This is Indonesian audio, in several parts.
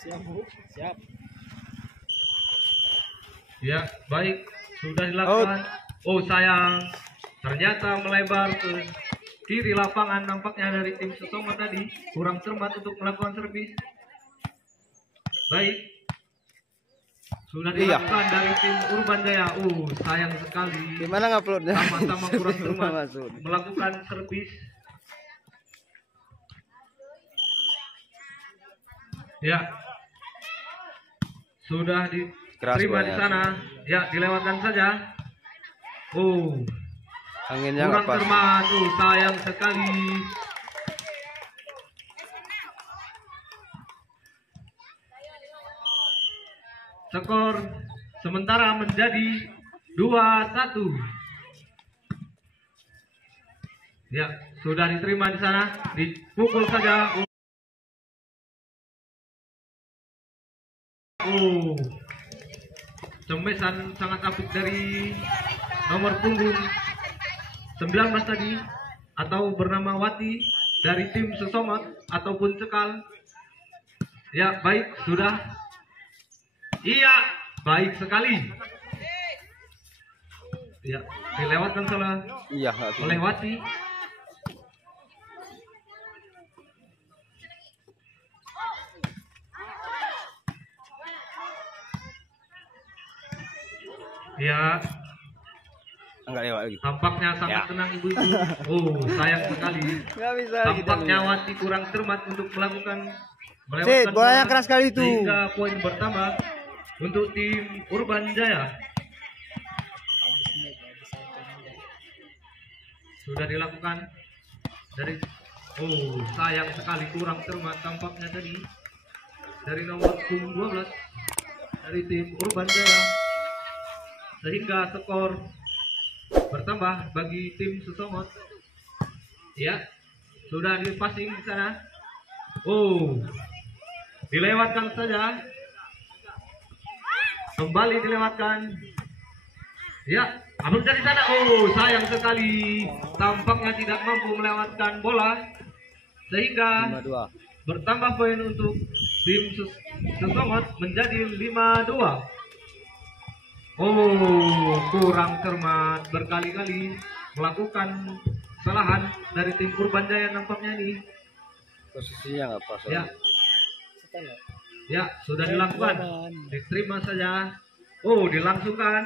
Siap, Bu. Siap. Ya, baik. Sudah dilakukan. Oh, sayang. Ternyata melebar ke kiri lapangan nampaknya dari tim Sesongo tadi. Kurang cermat untuk melakukan servis. Baik. Sudah dilakukan dari tim Urban Jaya. Sayang sekali. Gimana nguploadnya? Sama-sama kurang cermat melakukan servis. Ya. Sudah diterima di sana. Ya, dilewatkan saja. Anginnya kurang cermat. Sayang sekali. Skor sementara menjadi 2-1. Ya, sudah diterima di sana. Dipukul saja. Cemesan sangat apik dari nomor punggung 19 tadi, atau bernama Wati dari tim Sesomot ataupun Cekal. Ya, baik, sudah. Iya, baik sekali. Ya, dilewatkan salah. Iya, melewati. Ya, enggak lewat lagi. Tampaknya sangat tenang ibu-ibu. Sayang sekali. Nggak bisa. Tampaknya Wati kurang cermat untuk melewatkan bolanya keras sekali itu. Sehingga poin bertambah untuk tim Urban Jaya. Sudah dilakukan dari sayang sekali kurang cermat tampaknya tadi dari nomor 12 dari tim Urban Jaya, sehingga skor bertambah bagi tim Sesongot. Ya, sudah dipasing di sana. Dilewatkan saja. Kembali dilewatkan. Ya, namun dari sana. Sayang sekali. Tampaknya tidak mampu melewatkan bola, sehingga 5-2. bertambah poin untuk tim Sesongot menjadi 5-2. Kurang cermat, berkali-kali melakukan kesalahan dari tim Urban Jaya nampaknya ini. Posisinya nggak pas. Ya, sudah dilakukan. Diterima saja. Dilangsungkan.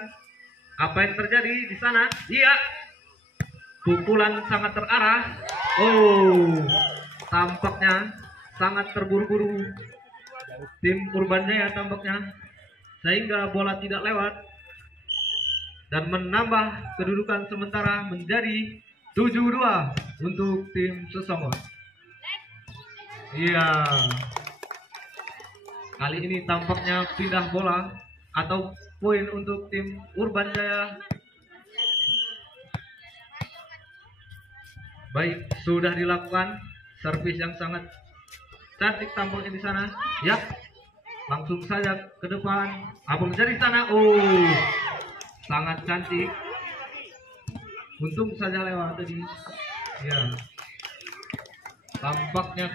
Apa yang terjadi di sana? Iya. Pukulan sangat terarah. Tampaknya sangat terburu-buru tim Urban Jaya tampaknya, sehingga bola tidak lewat dan menambah kedudukan sementara menjadi 7-2 untuk tim Sesongot. Iya. Kali ini tampaknya pindah bola atau poin untuk tim Urban Jaya. Baik, sudah dilakukan servis yang sangat cantik tampaknya di sana. Ya, langsung saja ke depan. Apa menjadi sana? Sangat cantik. Untung saja lewat tadi. Ya, tampaknya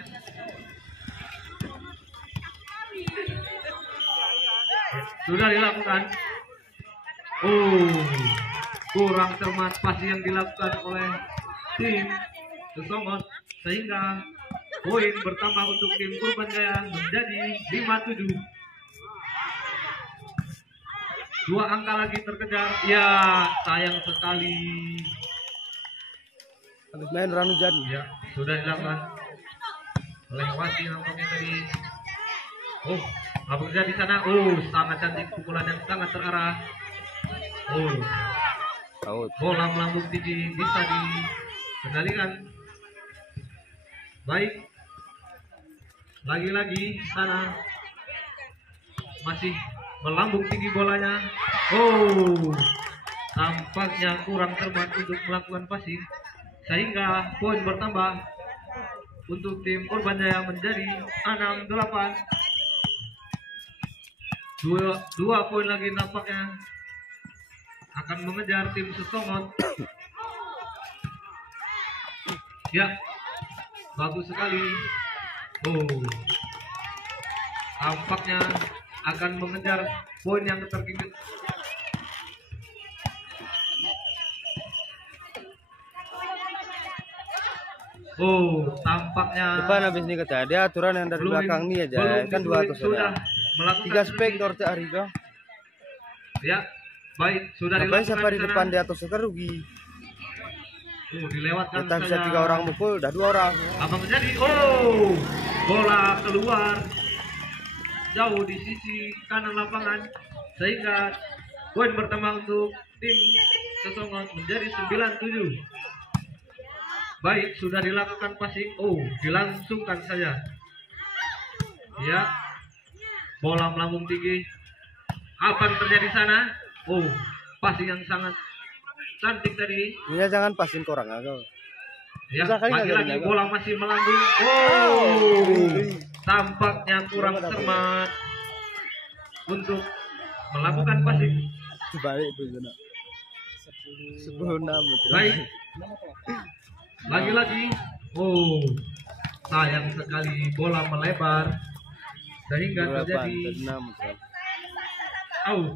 sudah dilakukan. Kurang cermat pasti yang dilakukan oleh tim Sesongot, sehingga poin bertambah untuk tim Urban Jaya menjadi 5-7. 2 angka lagi terkejar. Ya, sayang sekali. Habis main Ranu jadi. Ya, sudah dilakukan oleh Wati nampaknya tadi. Apa di sana? Sangat cantik, pukulan yang sangat terarah. Bola melambung tinggi, bisa dikendalikan. Baik. Lagi-lagi sana masih melambung tinggi bolanya. Tampaknya kurang cermat untuk melakukan passing, sehingga poin bertambah untuk tim Urban Jaya menjadi 6-8. Dua poin lagi nampaknya akan mengejar tim Sesongot. Ya, bagus sekali. tampaknya akan mengejar poin yang tertinggi. Oh, tampaknya Depan habis ini kata dia aturan yang dari belakang nih aja kan 200 sudah melakukan 3 spek dorte Ariga. Ya, baik sudah Apa dilakukan siapa di sana. depan di atas kan rugi. Dilewatkan Kita bisa saja. 3 orang mukul, udah 2 orang. Apa menjadi? Oh, bola keluar jauh di sisi kanan lapangan sehingga poin pertama untuk tim Sesongot menjadi 9-7. Baik, sudah dilakukan passing. Oh, dilangsungkan saja. Ya, bola melambung tinggi. Apa yang terjadi sana? Oh, passing yang sangat cantik tadi. Ini jangan pasin ke orang aku. Ya, Bisa kali lagi-lagi nggak bola masih melambung. Oh, tampaknya kurang cermat untuk melakukan passing. Balik itu Zona. 10-6 betul. Baik, lagi-lagi. Oh, sayang sekali bola melebar sehingga terjadi 6 betul. out.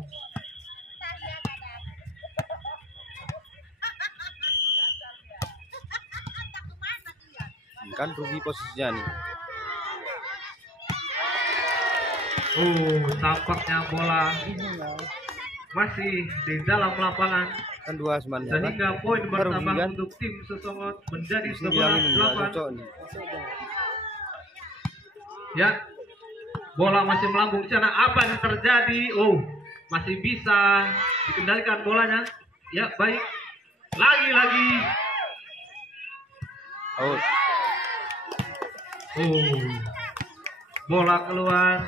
Kan rugi posisinya nih. Oh, tampaknya bola masih di dalam lapangan Kan 2 semuanya kan. sehingga poin bertambah kan? untuk tim Sesongot menjadi Mesti bilangin ini nggak 11-8. cocok nih. Ya, bola masih melambung di sana. Apa yang terjadi? Oh, masih bisa dikendalikan bolanya. Ya, baik. Lagi-lagi. Out. Oh, bola keluar.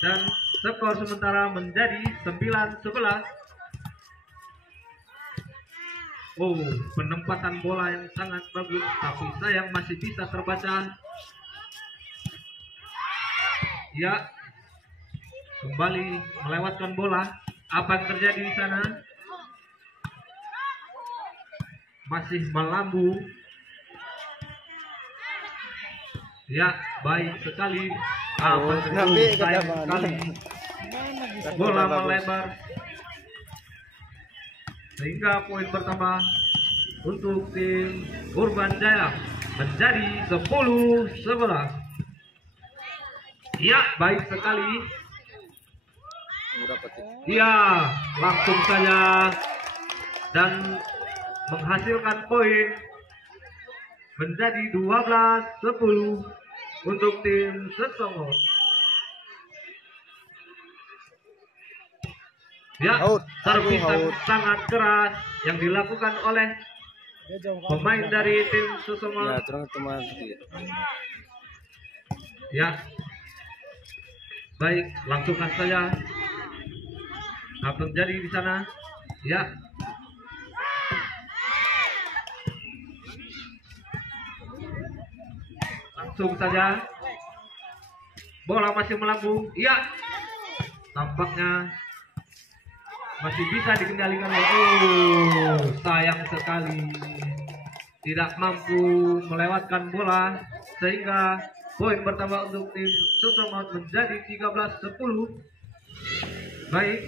Dan skor sementara menjadi 9-11. Oh, penempatan bola yang sangat bagus, tapi sayang masih bisa terbaca. Ya, kembali melewatkan bola. Apa yang terjadi di sana? Masih melambung. Ya, baik sekali. Apa yang Ngambil ke sayang depan. sekali. Bola melebar sehingga poin pertama untuk tim Urban Jaya menjadi 10-11. Ya, baik sekali. Ya, langsung saja dan menghasilkan poin menjadi 12-10 untuk tim Sesongot. Ya, Out. servis Out. sangat keras yang dilakukan oleh pemain dari tim Ya, Sesongot. terus teman. Ya, baik, langsungkan saja. Apa yang terjadi di sana? Ya, langsung saja. Bola masih melambung. Ya, tampaknya masih bisa dikendalikan. Oh, sayang sekali tidak mampu melewatkan bola sehingga poin pertama untuk tim Sesongot menjadi 13-10. Baik,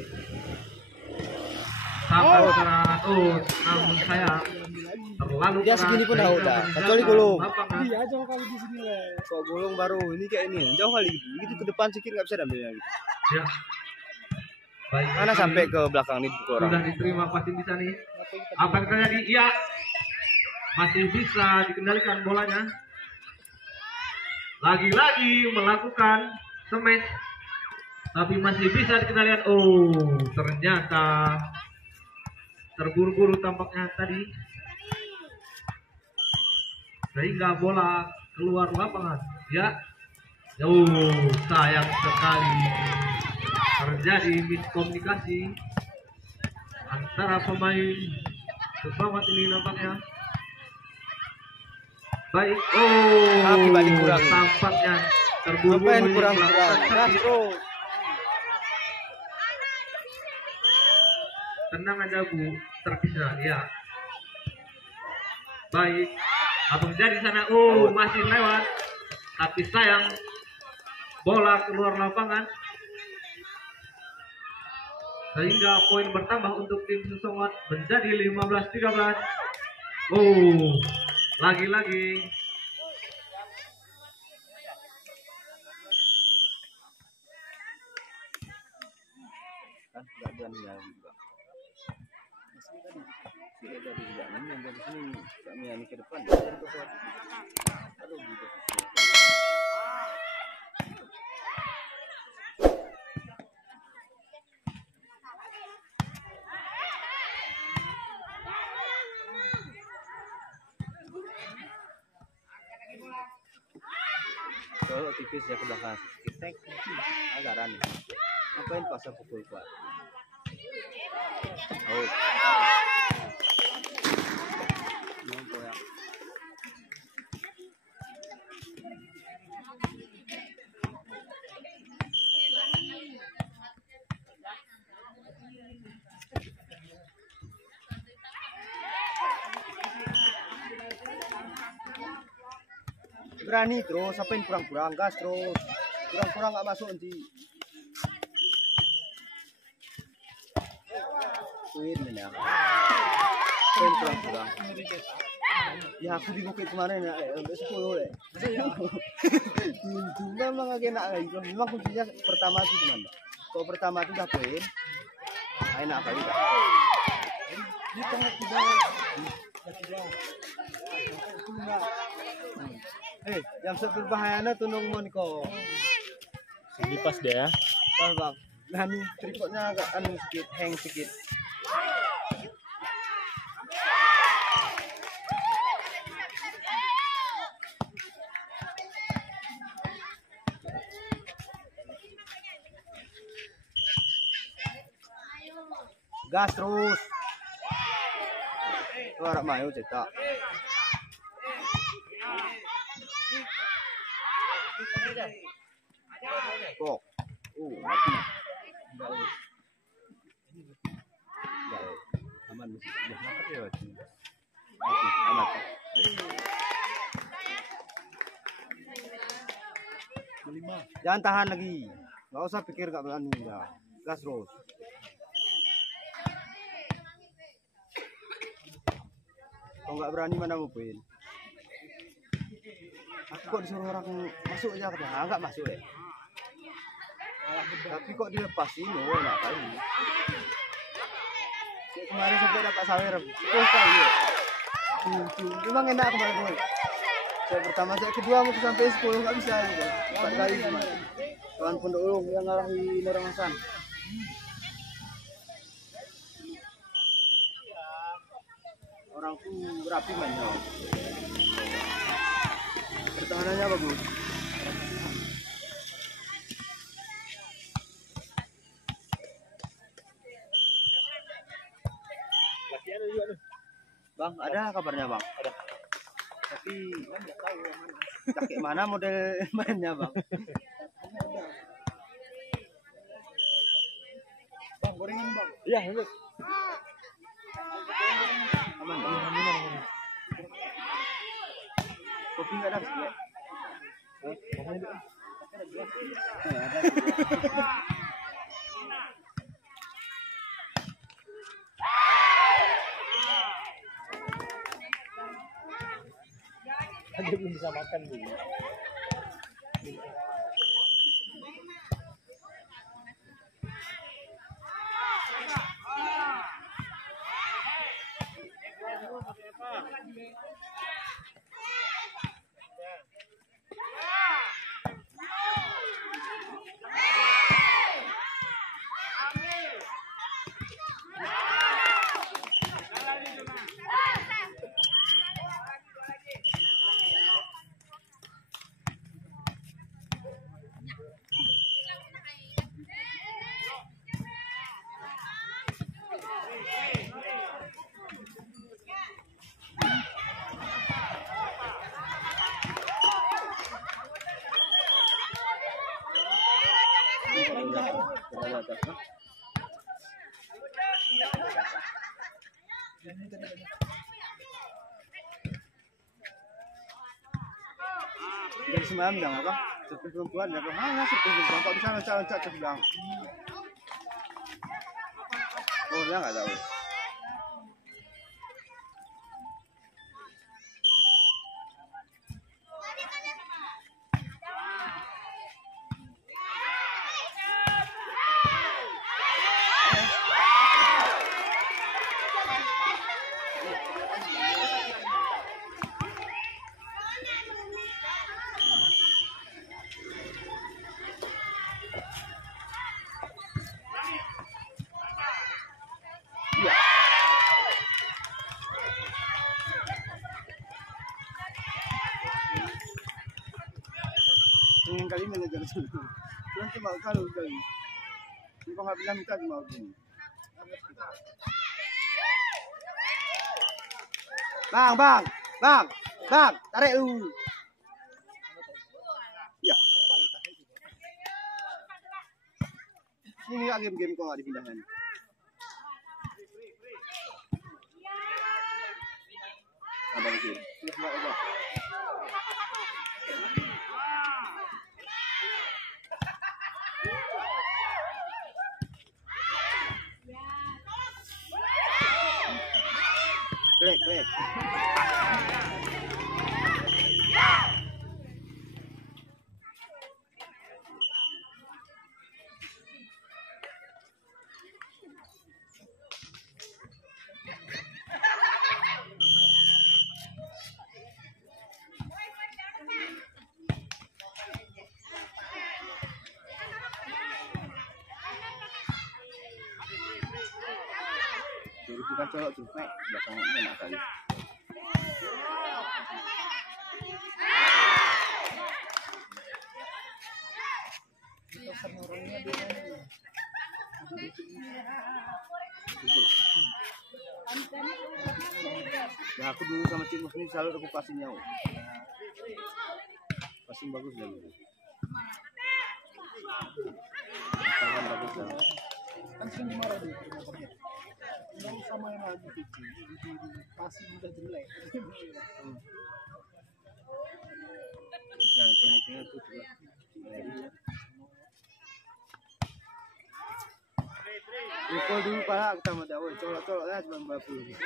sampai keras. Oh, namun sayang terlalu Dia segini pun sehingga udah. meninggalkan Kecuali gulung. lapangan. Iya, jauh kali di sini lah. Kok gulung baru ini kayak ini jauh kali gitu. Gitu ke depan sedikit nggak bisa ambilnya gitu. Ya, baik. Mana sampai ke belakang nih ke orang. Sudah diterima pasti bisa nih. Apa yang terjadi? Iya, masih bisa dikendalikan bolanya. Lagi-lagi melakukan smash, tapi masih bisa dikendalikan. Oh, ternyata terburu-buru tampaknya tadi, sehingga bola keluar lapangan. Ya, sayang sekali terjadi miskomunikasi antara pemain Sesongot ini nampaknya. Baik, Tapi balik kurang. tampaknya Apa terburu-buru yang kurang melakukan keras sakit. bro? Tenang aja Bu, terpisah ya. Baik, Apa terjadi di sana? Masih lewat. Tapi sayang bola keluar lapangan. Sehingga poin bertambah untuk tim Sesongot menjadi 15-13. Lagi-lagi kan nggak berani jalan juga. Tidak dari jalan yang dari sini kami yang ke depan. Aduh gitu. Kalau tipis ya ke belakang kita agak rani. Ngapain pasang pukul kuat? Berani terus, apa yang kurang-kurang gas terus, kurang-kurang nggak masuk nanti. Win ya, poin kurang-kurang. Ya aku dibukit kemarin ya, untuk 10 deh. Memang agak enak lagi. Memang kuncinya pertama itu gimana? Kalau pertama itu udah poin, enak kali dah. Di tengah tidak. Yang berbahayanya tuh nongmon kok. Ini pas deh ya. Bang. Nah nih tripodnya agak sedikit, hang sedikit. Gas terus. Harap mayo cetak. Kok. Mati. Aman mesti sudah dapat ya. Mati, aman. Jangan tahan lagi. Enggak usah pikir enggak berani ya. Gas terus. Kalau nggak berani mana mau poin? Aku kok disuruh orang masuk aja katanya, nggak masuk ya. Tapi kok dilepasin, enak kali. Kemarin sampai dapat sawer, kali ya. Memang enak kemarin. Saya pertama, saya kedua mau sampai 10 nggak bisa gitu. 4 kali kemarin. Kawan Pondok Ulung yang ngarahi Lorong Hasan. Orang tuh rapi mainnya. Pertahanannya bagus. Bang, ada kabarnya bang? Ada. Tapi kakek mana model mainnya bang? Bang, gorengan bang. Iya, lanjut. Aman, kopi nggak ada sih? Ada belum bisa makan dulu. Dari semalam bilang apa? Surprise perempuan ya kan? Hah, surprise perempuan. Kok bisa loncat-loncat terus bilang? Oh, dia nggak tahu. Ingin kali manajer dulu. Nanti mau kalau kali. Ini kok nggak bilang minta mau gini. Bang, tarik lu. Ya. Ini nggak game-game kok nggak dipindahkan. Ada lagi. Terus nggak ada. Klik. Jadi bukan colok tuh, belakangnya enak kali. Ya aku dulu sama tim ini selalu aku passing nyawa. Passing bagus lagi. Tangan bagus lah. Kan sering dimarah di rumah. Yang sama yang lagi passing udah jelek. Yang tengah-tengah tuh juga. Ikut dulu pala kita mau daun, colok-colok lah cuma 40.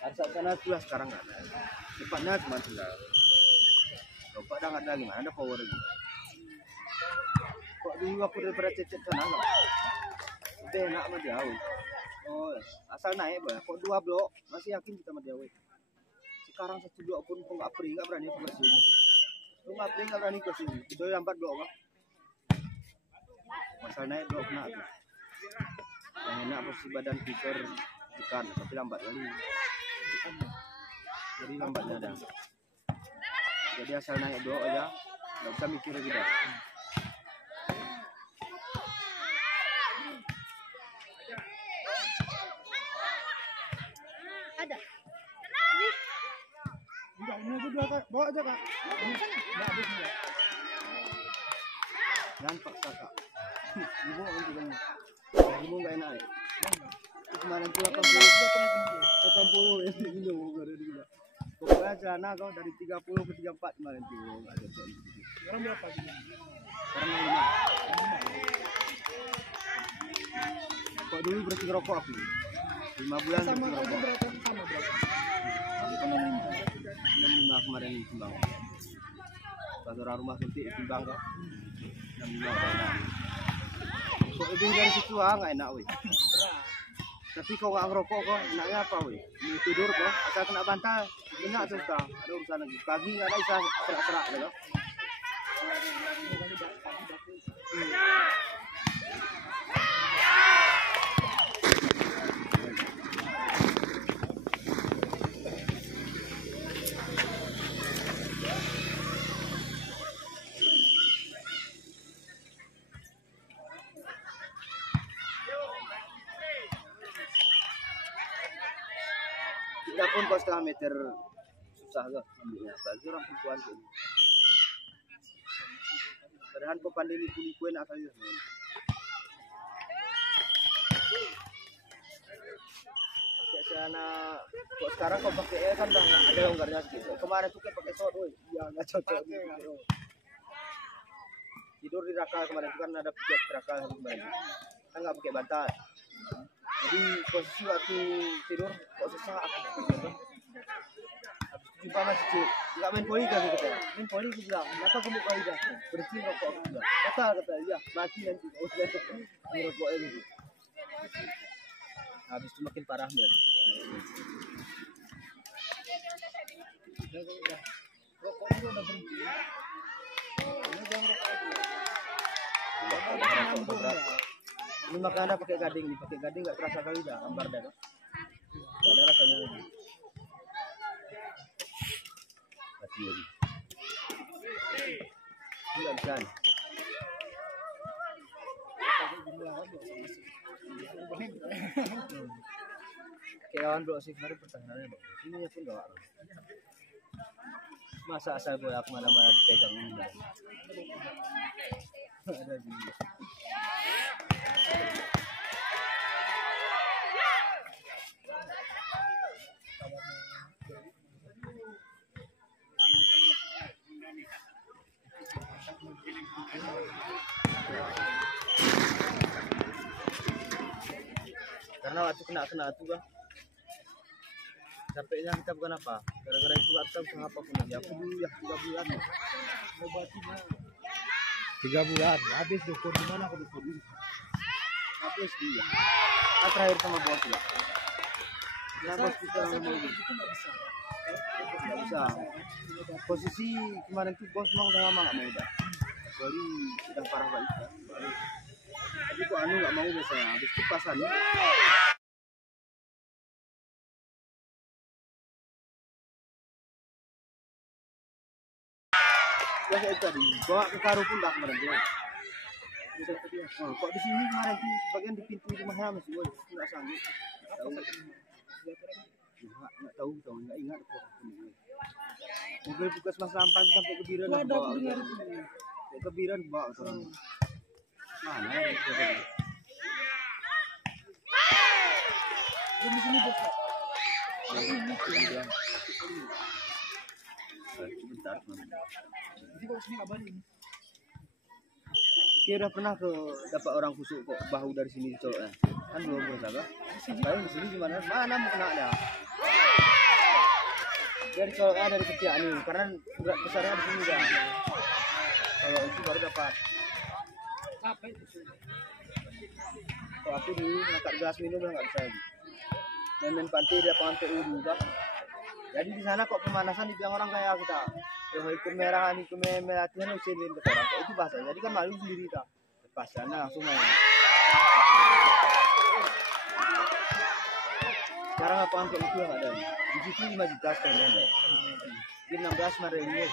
Asal sana sudah sekarang nggak ada. Cepatnya cuma tinggal. Coba dah nggak ada gimana ada power lagi. Kok dulu aku daripada cecet sana nggak? Udah enak sama dia. Oh, asal naik bah. Kok 2 blok masih yakin kita sama dia. Sekarang 1 blok pun nggak pergi nggak berani ke sini. Nggak pergi nggak berani ke sini. Itu yang 4 blok bah. Masal naik blok kena tuh. Yang enak posisi badan kiper tekan tapi lambat kali. Jadi lambatnya ada. Jadi asal naik blok aja nggak bisa mikir lagi dah. Ada. Enggak, ini aja dua kak, bawa aja kak. Enggak habis enggak. Jangan paksa kak. Ibu kan juga nih. Ibu nggak enak ya. Kemarin tuh 80 ya minum gara dia. Pokoknya celana kau dari 30 ke 34 kemarin tuh nggak ada soal gitu. Sekarang berapa sih? Sekarang 5. Kok dulu berhenti ngerokok aku. 5 bulan Sama berhenti aja ngerokok. berapa? Sama berapa? Aku kan 65 kemarin ditimbang. Pas orang rumah suntik ditimbang kok. 65 banyak. Kok lebih dari situ nggak enak weh. Tapi kau nggak ngerokok kok enaknya apa weh? Mau tidur kok asal kena bantal banyak tuh kak. Ada urusan lagi. Pagi nggak ada bisa serak-serak gitu. Kita pun kok 1/2 meter susah loh ambilnya bagi orang perempuan ini. Padahal kau pandai pulih kue nak kali. Pakai celana. Kok sekarang kau pakai kan dah ada longgarnya sedikit. Kemarin tuh kayak pakai short, woi. Ya nggak cocok. Tidur di raka kemarin itu kan ada piket raka kemarin. Kan nggak pakai bantal. Jadi posisi waktu tidur kok susah aku tidur. Jumpa masih cik, nggak main poli kan kita, main poli aku bilang, kenapa kamu poli dah? Berhenti rokok aku bilang, kata ya mati nanti, rokoknya gitu. Habis itu makin parah nih. Rokoknya udah berhenti. Ini jangan rokok lagi. Ini makanya ada pakai gading nih, pakai gading nggak terasa kali dah, ambar dah. Nggak ada rasanya lagi. Mati lagi. Ini nggak bisa. Kawan bro sih kemarin pertahanannya bro. Ini pun gak ada. Masa asal bola kemana-mana dipegang ini. Ada di. Karena waktu kena itu kan capeknya kita bukan apa gara-gara itu gak tahu apa pun lagi aku dulu ya 3 bulan Obatnya 3 bulan habis dukun di mana aku dukun ini habis dia terakhir sama bos ya nah bos kita mau itu nggak bisa nggak bisa posisi kemarin tuh bos memang udah lama nggak mau udah kecuali sedang parah banget kan tapi kok anu nggak mau biasanya habis itu pasan ya kayak tadi bawa ke Karu pun dah kemarin dia kok di sini kemarin tuh sebagian di pintu rumahnya masih gue nggak sanggup nggak tahu nggak ingat mobil puskesmas Lampang sampai ke Biren lah bawa ke Biren bawa orang mana ya di sini bos sebentar jadi kalau sini nggak balik kira pernah ke dapat orang kusuk kok bahu dari sini cowoknya kan belum pernah kayak di sini gimana mana mau kena dah dari cowoknya dari kecil nih karena berat besarnya di sini dah kalau itu baru dapat apa itu kalau aku dulu ngangkat gelas minum nggak bisa lagi main pantai di lapangan PU juga jadi di sana kok pemanasan dibilang orang kayak kita ikut merah nih latihan usilin ke orang itu bahasa jadi kan malu sendiri tak pas sana langsung main sekarang lapangan PU itu nggak ada di situ 5 juta sekalian di 16 Maret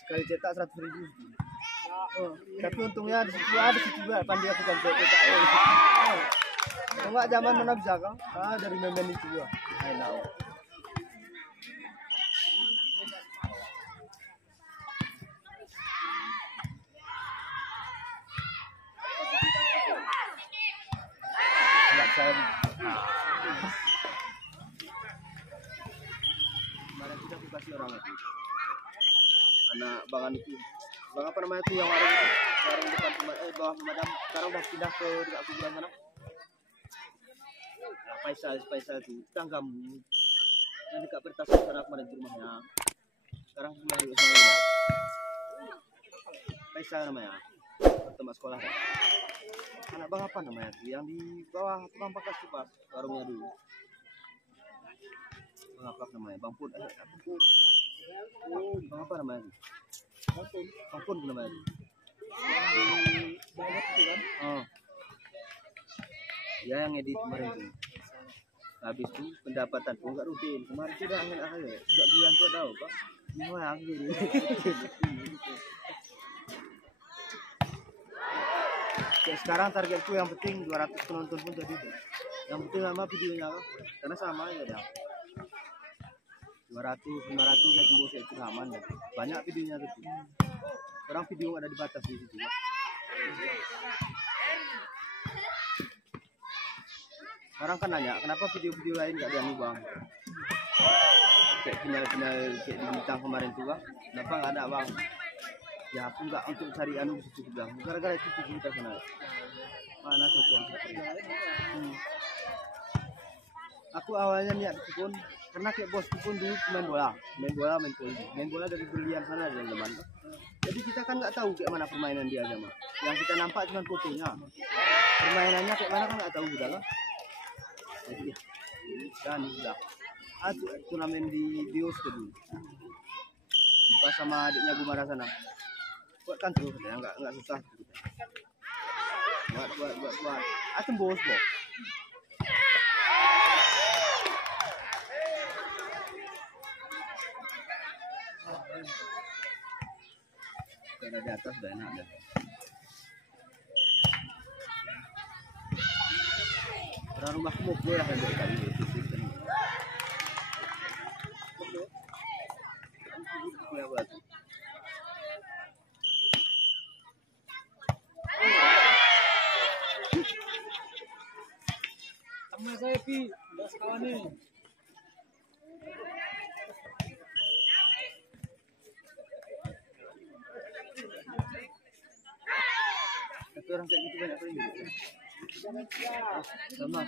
sekali cetak 100.000 tapi untungnya di situ ada juga pandai aku sampai cetak enggak zaman mana bisa kan dari memen itu gua enak enggak saya kemarin kita kasih orang itu anak bangan itu bang apa namanya itu yang warung depan bawah pemadam sekarang udah pindah ke dekat kuburan sana Faisal itu tanggamu yang dekat pertasan sana kemarin di rumahnya sekarang sudah di Usmania Faisal namanya tempat sekolah kan anak bang apa namanya itu yang di bawah tukang pakas tuh pas warungnya dulu bang apa namanya bang Pun bang apa namanya itu bang Pun namanya itu oh ya yang edit kemarin tuh habis itu pendapatan pun nggak rutin kemarin sudah angin ya 3 bulan tuh tahu pak memang gitu ya sekarang targetku yang penting 200 penonton pun jadi yang penting sama videonya kan karena sama aja dah 200, 500 saya tembus itu aman deh. Banyak videonya tuh. Orang video ada dibatas di situ. Orang kan nanya, kenapa video-video lain nggak dianu bang? Kayak final-final kayak di bintang kemarin tuh bang, kenapa nggak ada bang? Ya aku nggak untuk cari anu di situ bang, gara-gara itu kita sana. Mana sokongan? Aku awalnya niat itu pun karena kayak bosku pun dulu main bola, main bola dari berlian sana dan teman. Jadi kita kan nggak tahu kayak mana permainan dia sama. Yang kita nampak cuma fotonya, permainannya kayak mana kan nggak tahu kita lah. Jadi dan sudah aku turnamen di Bios dulu. Pas sama adiknya Gumara sana. Buat kan terus ya nggak susah. Buat. Aku bos. Karena di atas udah enak deh. Karena rumahku mau gue akan dari kali itu sih. Gue buat. Sama saya Pi, udah sekawan nih. Tapi orang kayak gitu banyak kali gitu. Sama.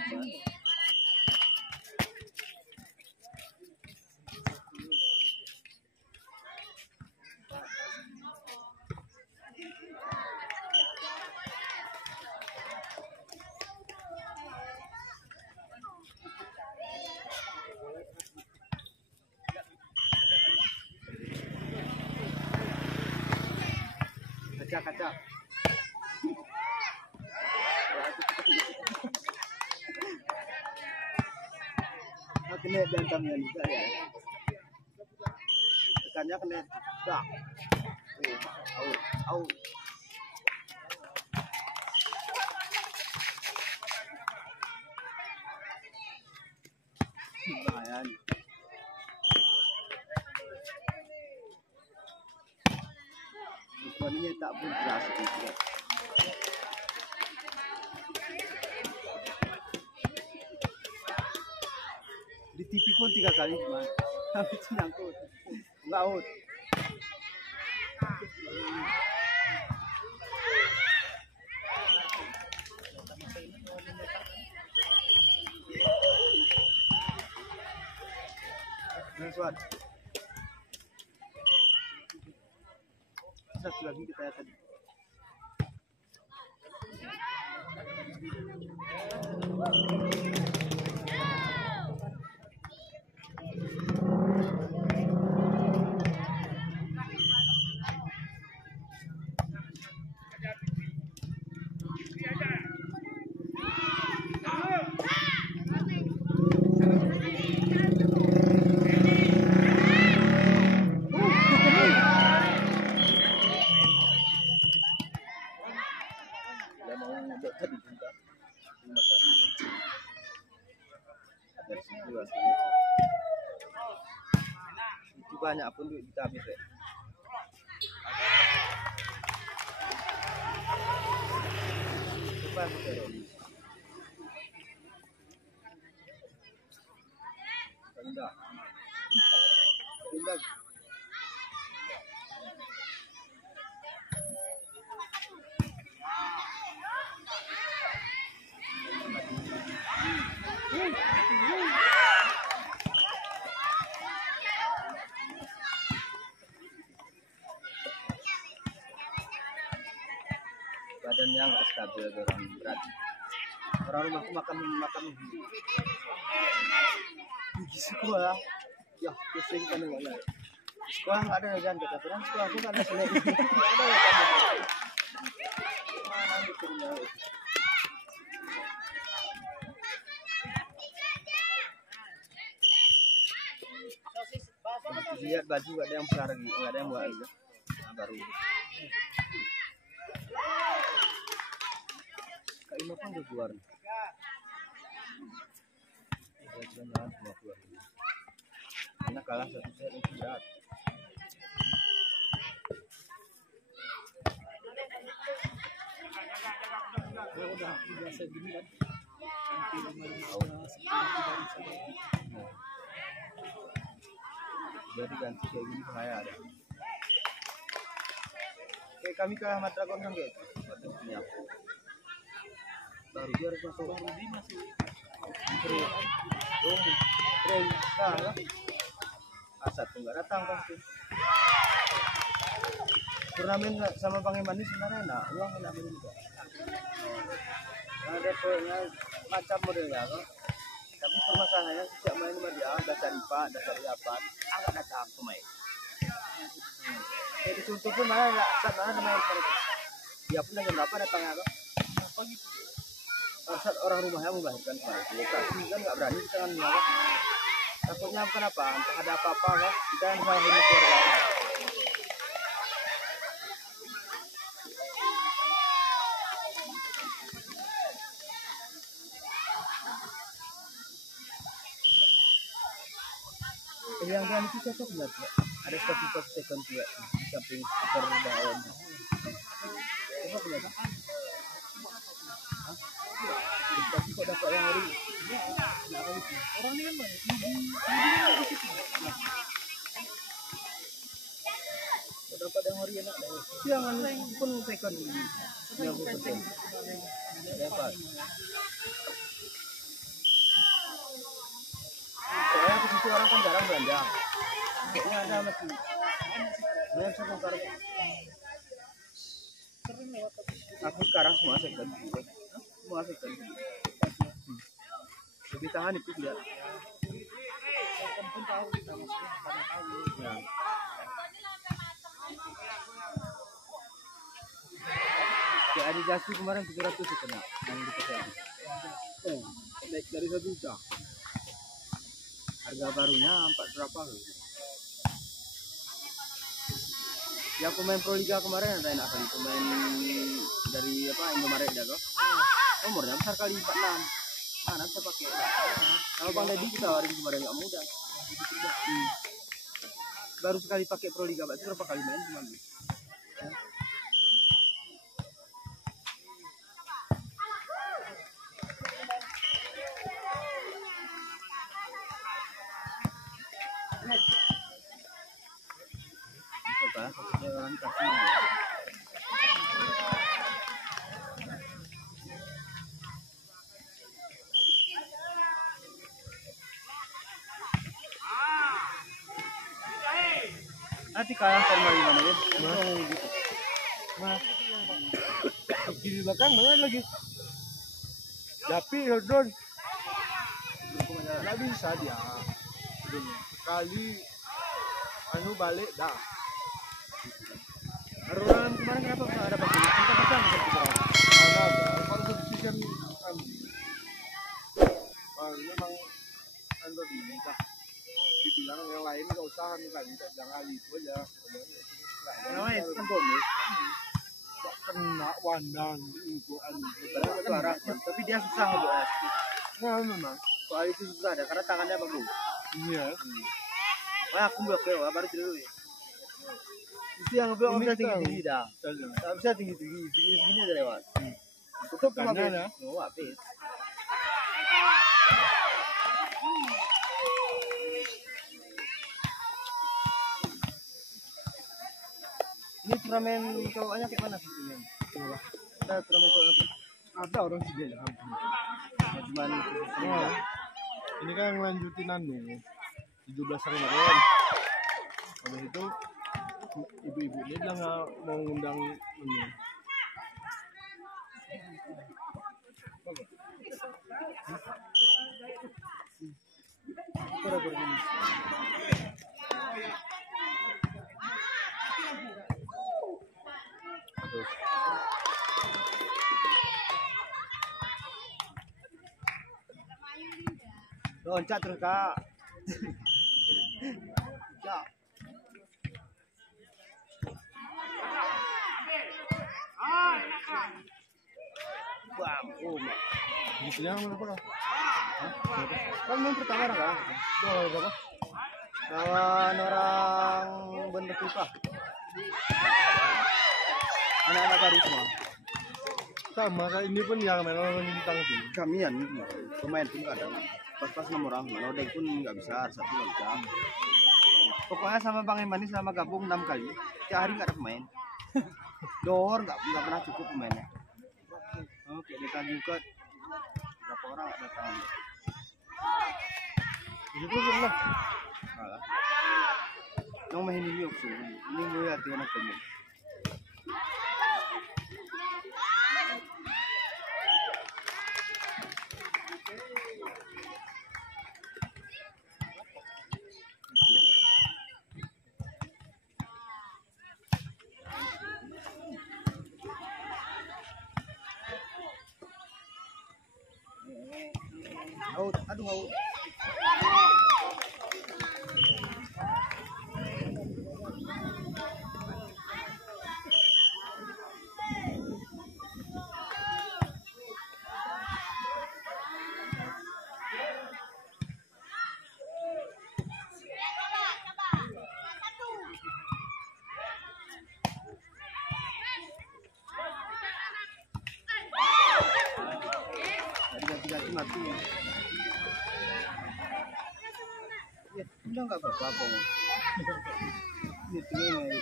Kaca. Kena jantamnya juga ya. Tekannya kena tak. Au. Bahaya nih. Suaminya tak pun keras gitu. Di TV pun 3 kali cuma habis nyangkut nggak out. Suat satu lagi kita ya tadi. Itu banyak pun duit kita habis ya. Coba Pindah. Badannya nggak stabil, orang berat. Orang rumahku makan di sekolah ya pusing kan enggak. Sekolah nggak ada kan kata orang, sekolah aku nggak ada selain ada ya kan. Mana gitu ya. Lihat baju nggak ada yang besar lagi, nggak ada yang buat lagi. Nah, baru Kak Ima kan udah keluar. Jalan semua keluar. Karena kalah 1 set itu berat. Udah biasa gini kan. Nanti 5-5 Jadi ganti kayak gini bahaya ada. Kayak kami kalah sama Dragon kan kayak itu. Waktu punya aku. Baru dia harus masuk. baru di masih Keren. Nah, Asad tuh nggak datang pasti. Turnamen sama Pangeman ini sebenarnya enak, uang enak juga. Nah, ada poinnya macam modelnya kok. Tapi permasalahannya sejak main sama dia, dasar IPA, dasar IAPAN, agak datang pemain. Kayak dituntut pun malah nggak saat main mereka. Dia pun jam berapa datangnya kok? pagi. Saat orang rumahnya melahirkan kemarin, lokasi kan nggak berani kita kan dia. Takutnya bukan apa, entah ada apa-apa kan, kita yang salahin keluarga. Yang berani itu cocok nggak? Ada stop second juga di samping speaker bawah. Cocok nggak? Tapi kok dapat yang hari? Orang ini kan banyak. Kok dapat yang hari enak? Yang pun second ini. Yang penting. Dapat. Soalnya ke situ orang kan jarang belanja. Kayaknya ada masih. Banyak saya bongkar. Aku sekarang semua second. Semua second. Lebih tahan itu dia. Saya pun tahu kita masih pada tahu. Ya. Kayak ada jasi kemarin 700 ya kena yang dipesan. Naik dari 1 juta. Harga barunya 4 berapa loh. Ya pemain Pro Liga kemarin ada enak kali pemain dari apa Indomaret dia kok. Umurnya besar kali 46. Nah, saya pakai. Kalau Bang Deddy kita tawarin kemarin nggak mudah. Baru sekali pakai Pro Liga, berarti berapa kali main cuma gitu. Coba, orang kasih. Nanti kalah sama gimana ya? Gitu. Nah, di belakang mana lagi? Tapi Hildon nggak bisa dia. Sekali anu balik dah. Orang kemarin kenapa nggak ada pakai? Kita pasang Kalau subscription memang anu diminta dibilang yang lain nggak usah kan kita bilang kali itu aja. namanya itu kan bonus. Nggak kena wandang itu anu. Padahal itu arah, tapi dia susah ngebuat. Nah memang. Soal itu susah ada karena tangannya bagus. Iya. Wah aku blok ya, baru dulu ya. Itu yang blok bisa tinggi dah. Nggak bisa tinggi sini aja lewat. Tutup Kanan ya. Oh habis. Ini turnamen cowoknya kayak mana sih ini? Ada turnamen cowok apa? Ada orang sih dia. Cuman Nah, ini kan ngelanjutin anu 17 hari kemarin. Habis itu ibu-ibu dia bilang mau ngundang ini. loncat terus kak. Cak. Bam, mak. Gitunya berapa kan? Kan main pertama kan? Dolar berapa? Lawan orang Benda Pipa. Anak-anak baru semua. Sama kayak ini pun yang main orang bintang tuh. Kamian pemain pun kadang pas-pas 6 orang. Nodeng pun nggak bisa, satu nggak bisa. Pokoknya sama Bang Emani selama gabung 6 kali, tiap hari nggak ada pemain. Dor nggak pernah cukup pemainnya. Oke, kita juga berapa orang nggak datang. Itu pun lah. Kalah. Nong main ini yuk, ini gue hati anak temen. Aduh, out. Ganti mati. Ya, udah nggak apa-apa, Bang. Gitu ya.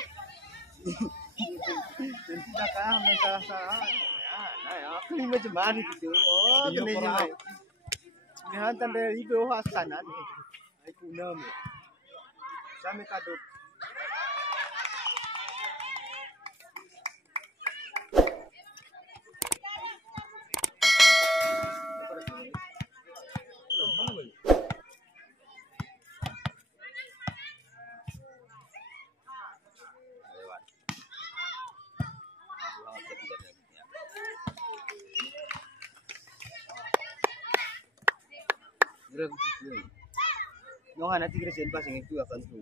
Dan tidak kalah salah-salah. Ya, aku ini macam mana gitu. Oh, kena juga. Ini hantar dari itu hasanat. Aku nama. Sampai kadut. Nong anak tiga sen pas itu akan tuh.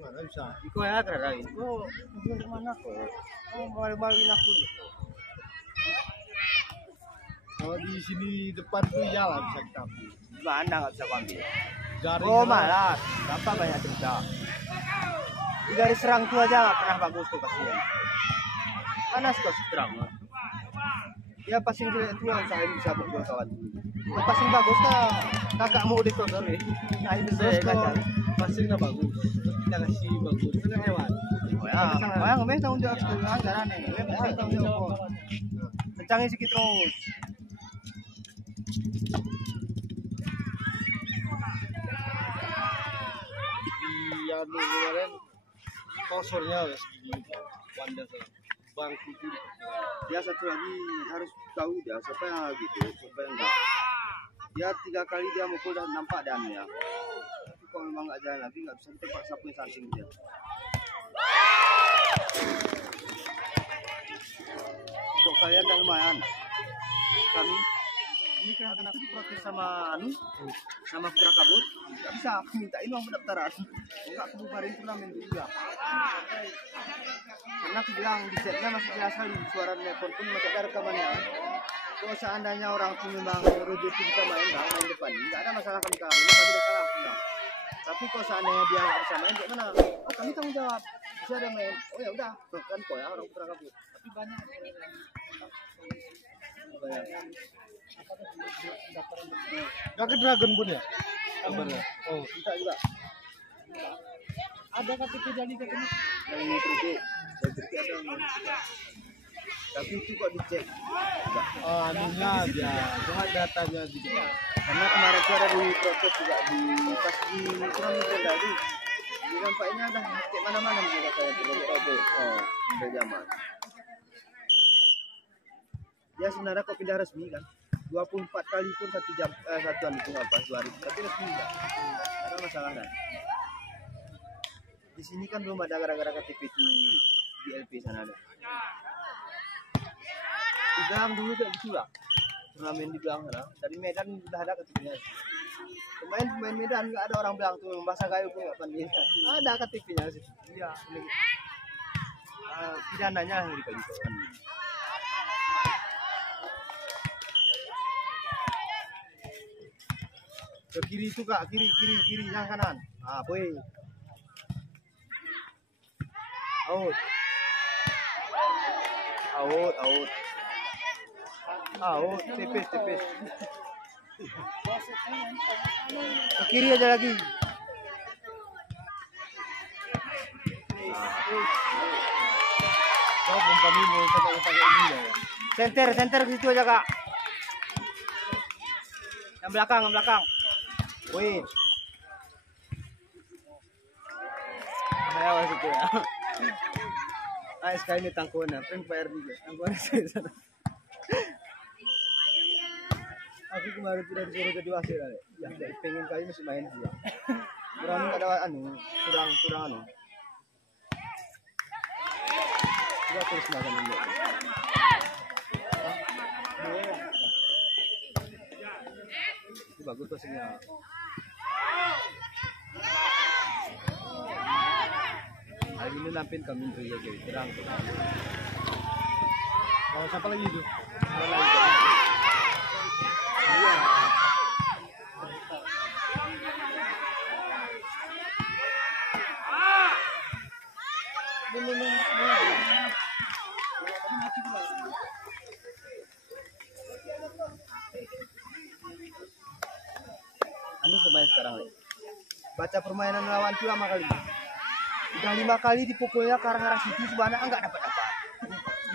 Mana bisa? Iko ya kerarai. Oh, mungkin mana kok? Oh, balik-balikin aku. Kalau di sini depan tuh jalan bisa kita ambil. Mana nggak bisa ambil? Garing Oh, jalan. malas. Berapa banyak cerita? Dari serang tuh aja nggak pernah bagus tuh kasihan. Panas kok serang. Ya passing jelek itu yang saya bisa bergol kawan. Ya, passing bagus kan kakak mau disodor ya. Nah itu Terus saya kalau kacau. passingnya bagus, kita kasih bagus, kan hewan. Oh ya, ngemes tanggung jawab sekolah anggaran nih. Ngemes tanggung jawab. Kencangin sedikit terus. Di yang kemarin kosornya udah segini, pandas bangku itu. Dia satu lagi harus tahu dia siapa yang gitu, siapa yang enggak. Dia 3 kali dia mukul dan nampak damnya. Tapi kalau memang nggak jalan lagi nggak bisa kita paksa punya samping dia. Untuk kalian dan lumayan. Kami ini kan aku diprotes sama sama Putra Kabut. Nggak bisa, aku mintain uang pendaftaran. Enggak, aku bubarin turnamen juga. Karena aku bilang di setnya masih jelas kali suara telepon pun masih ada rekamannya. Kalau seandainya orang itu memang rujuk bisa main depan, nggak ada masalah kami kalah. Ini kami udah kalah, enggak. Tapi kalau seandainya dia nggak bisa main, gimana? Oh, kami tanggung jawab. Bisa ada main. Oh ya udah, kan kok ya orang Putra Kabut. Tapi banyak. Gak ke Dragon pun ya? Kabarnya. Oh, kita juga. Ada KTP jadi ketemu. Yang ini terus, saya beri ada. Tapi itu kok dicek. Enggak. Oh, anunya aja. Cuma datanya gitu. Karena kemarin itu ada di proses juga di pas di kurang tadi. Di nampaknya ada cek mana-mana juga saya terobos. Oh, udah zaman. Dia sebenarnya kok pindah resmi kan. 24 kali pun 1 jam 1 jam itu apa 2 hari. Tapi resmi enggak. Ada masalah kan. Di sini kan belum ada gara-gara KTP itu di LP sana ada. Di dalam dulu kayak gitu lah. Turnamen di belakang sana. Dari Medan udah ada KTP-nya. Pemain Medan nggak ada orang bilang tuh bahasa gayo pun nggak pandai. Ada KTP-nya sih. Iya. Pidananya yang dikalikan. Ke kiri itu kak, kiri, yang kanan. Ah, boy. Out. Tipis. Ke kiri aja lagi. Kau kami mau pakai ini ya. Center ke situ aja kak. Yang belakang. Wih. Ayo situ ya. Ayo sekali ini tangkuan, PR juga. Tangkuan sana. Aku kemarin tidak disuruh jadi wasit kali. Ya, pengen kali masih main dia. Kurang ada kurang Juga terus makan ini. Ini bagus pasnya. Hari ini nampin kami ya jadi terang. Kalau siapa lagi itu? Anu pemain sekarang baca permainan lawan itu lama kali. Udah 5 kali dipukulnya karang-karang situ sebenarnya enggak dapat.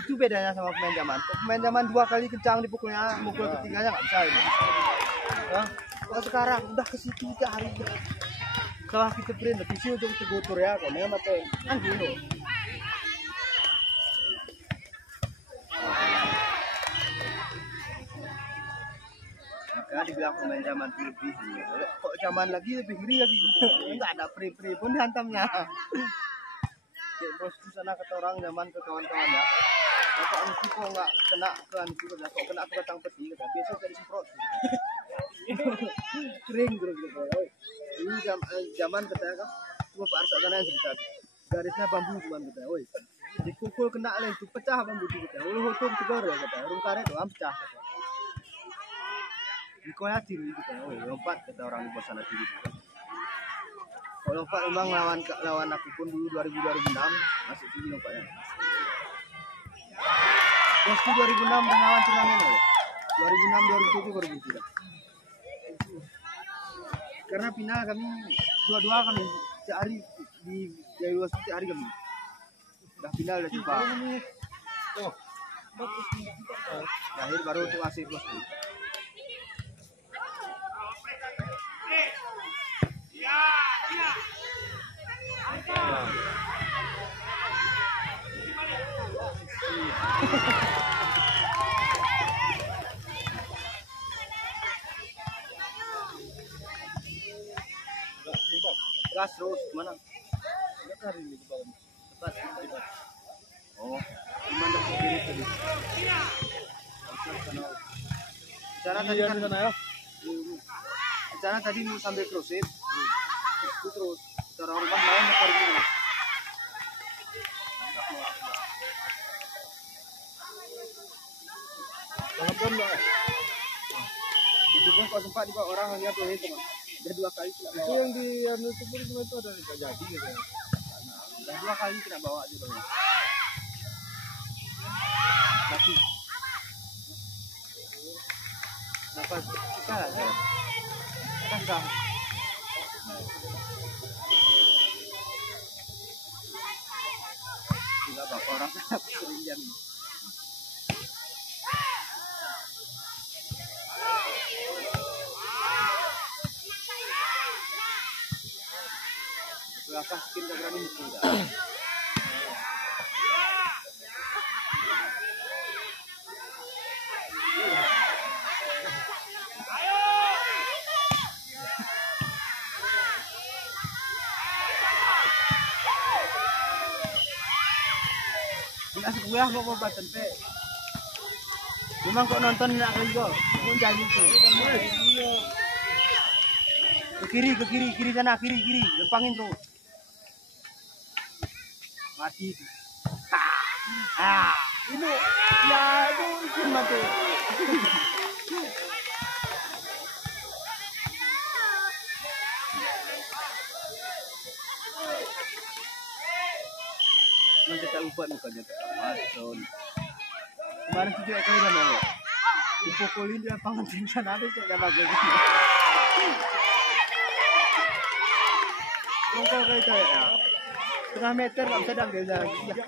Itu bedanya sama pemain zaman. Pemain zaman 2 kali kencang dipukulnya, mukul ketiganya enggak bisa ini. Nah, kalau sekarang udah ke situ tiap hari. Kalau kita print lebih sih untuk tegutur ya, kalau memang kan dulu. Makanya dibilang pemain zaman itu lebih kok zaman lagi lebih ngeri lagi. Enggak ada free pun dihantamnya. Kayak bos di sana kata orang zaman ke kawan-kawannya. Kok anku kok enggak kena ke anku kok kena ke batang peti kata. Biasa dari semprot. Sering gitu. Ini zaman katanya kan cuma Pak Arsa sana yang cerita. Garisnya bambu cuma kata. Woi. Dipukul kena leh itu pecah bambu itu kata. Ulu hukum tegor ya kata. Urung karet doang pecah kata. Dikoyak diri gitu, lompat kata orang di sana tinggi. Kalau lompat memang lawan aku pun dulu 2006 masih tinggi lompatnya. Waktu 2006 lawan turnamen 2006 2007 baru tidak. Karena final kami dua kami sehari di dari luar sehari kami. Udah final udah coba. Oh. Akhir baru untuk wasit bos. Gas terus mana? Tepat. Oh, gimana sendiri tadi? Cara tadi kan sana ya. Cara tadi mau sambil cruising. Itu terus cara orang main pergi. Telepon Mbak. Itu pun kok sempat juga orang lihat tuh itu Mas. Udah 2 kali kena bawa. Itu yang di itu pun cuma itu ada enggak jadi gitu ya. Udah 2 kali kena bawa juga. Lagi. Kenapa kita aja? Kan gila bapak orang seringan. Belakang skin gak berani itu enggak. Asik gue kok mau baca pe. Memang kok nonton nak kali kok. Mau jadi tuh. Ke kiri sana, kiri. Lempangin tuh. Mati. Ini ya itu mati. Nang kita lupa muka dia pertama. So, kemarin tuh kayak kalian mau. Dipukulin di lapangan timsan ada tuh gak bagus. Longkol kayak itu ya. Setengah meter nggak bisa dang dia.